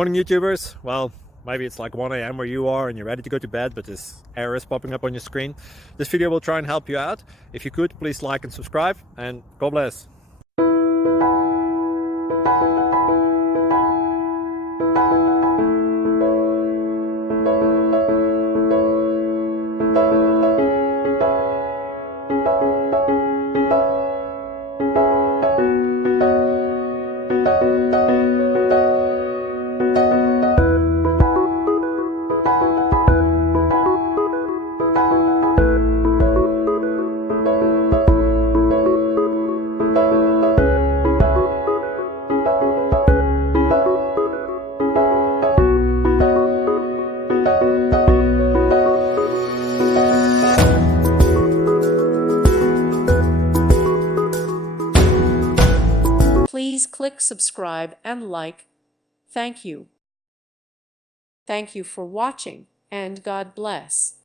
Morning YouTubers. Well, maybe it's like 1 a.m. where you are and you're ready to go to bed, but this error is popping up on your screen. This video will try and help you out. If you could, please like and subscribe, and God bless. Please click subscribe and like. Thank you. Thank you for watching, and God bless.